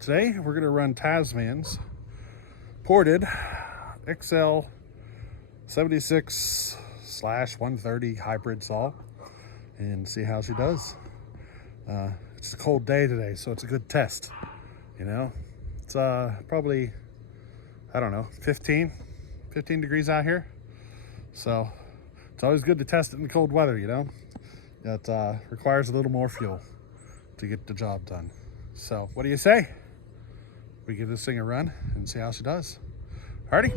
Today we're going to run TazMan's ported XL-76 hybrid saw and see how she does. It's a cold day today, so it's a good test. You know, it's probably, I don't know, 15 degrees out here. So it's always good to test it in the cold weather, you know. It requires a little more fuel to get the job done. So what do you say? We give this thing a run and see how she does. Alrighty.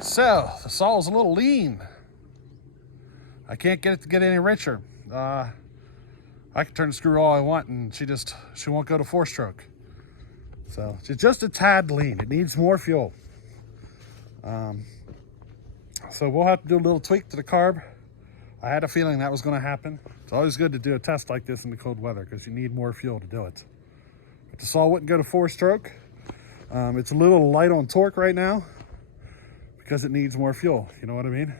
So the saw is a little lean. I can't get it to get any richer. I can turn the screw all I want and she won't go to 4-stroke. So she's just a tad lean. It needs more fuel. So we'll have to do a little tweak to the carb. I had a feeling that was going to happen. It's always good to do a test like this in the cold weather because you need more fuel to do it. But the saw wouldn't go to 4-stroke. It's a little light on torque right now because it needs more fuel, you know what I mean?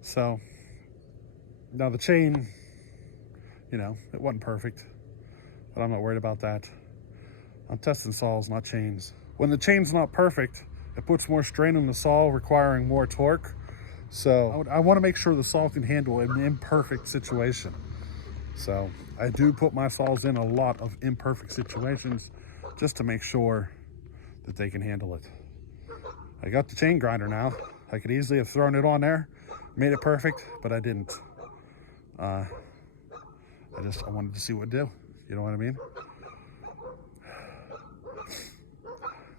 So now the chain, you know, it wasn't perfect, but I'm not worried about that. I'm testing saws, not chains. When the chain's not perfect, it puts more strain on the saw, requiring more torque. So I want to make sure the saw can handle an imperfect situation. So I do put my saws in a lot of imperfect situations just to make sure that they can handle it. I got the chain grinder now. I could easily have thrown it on there, made it perfect, but I didn't. I wanted to see what it do. You know what I mean?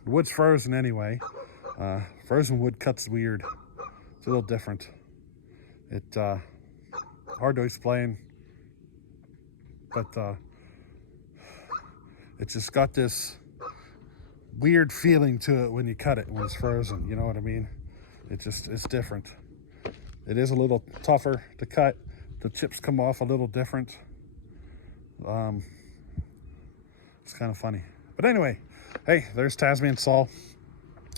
The wood's frozen anyway. Frozen wood cuts weird. It's a little different. Hard to explain, but it just got this weird feeling to it when you cut it when it's frozen. You know what I mean? It's different. It is a little tougher to cut. The chips come off a little different. It's kind of funny. But anyway, hey, there's TazMan saw.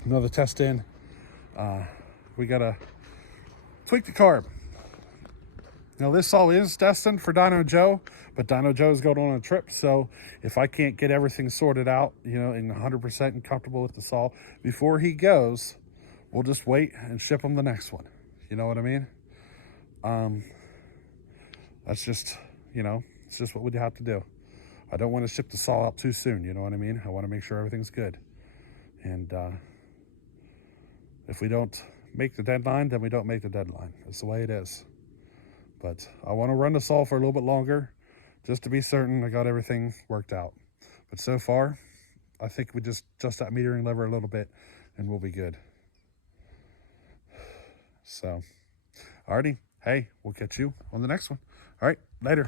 Another test in. We gotta tweak the carb. Now this saw is destined for Dino Joe, but Dino Joe's going on a trip, so if I can't get everything sorted out, you know, and 100% and comfortable with the saw before he goes, we'll just wait and ship him the next one. You know what I mean? That's just, you know, it's just what we have to do. I don't want to ship the saw out too soon, you know what I mean? I want to make sure everything's good. And if we don't make the deadline, then we don't make the deadline. That's the way it is. But I want to run the saw for a little bit longer just to be certain I got everything worked out. But so far, I think we just adjust that metering lever a little bit and we'll be good. So, alrighty. Hey, we'll catch you on the next one. All right, later.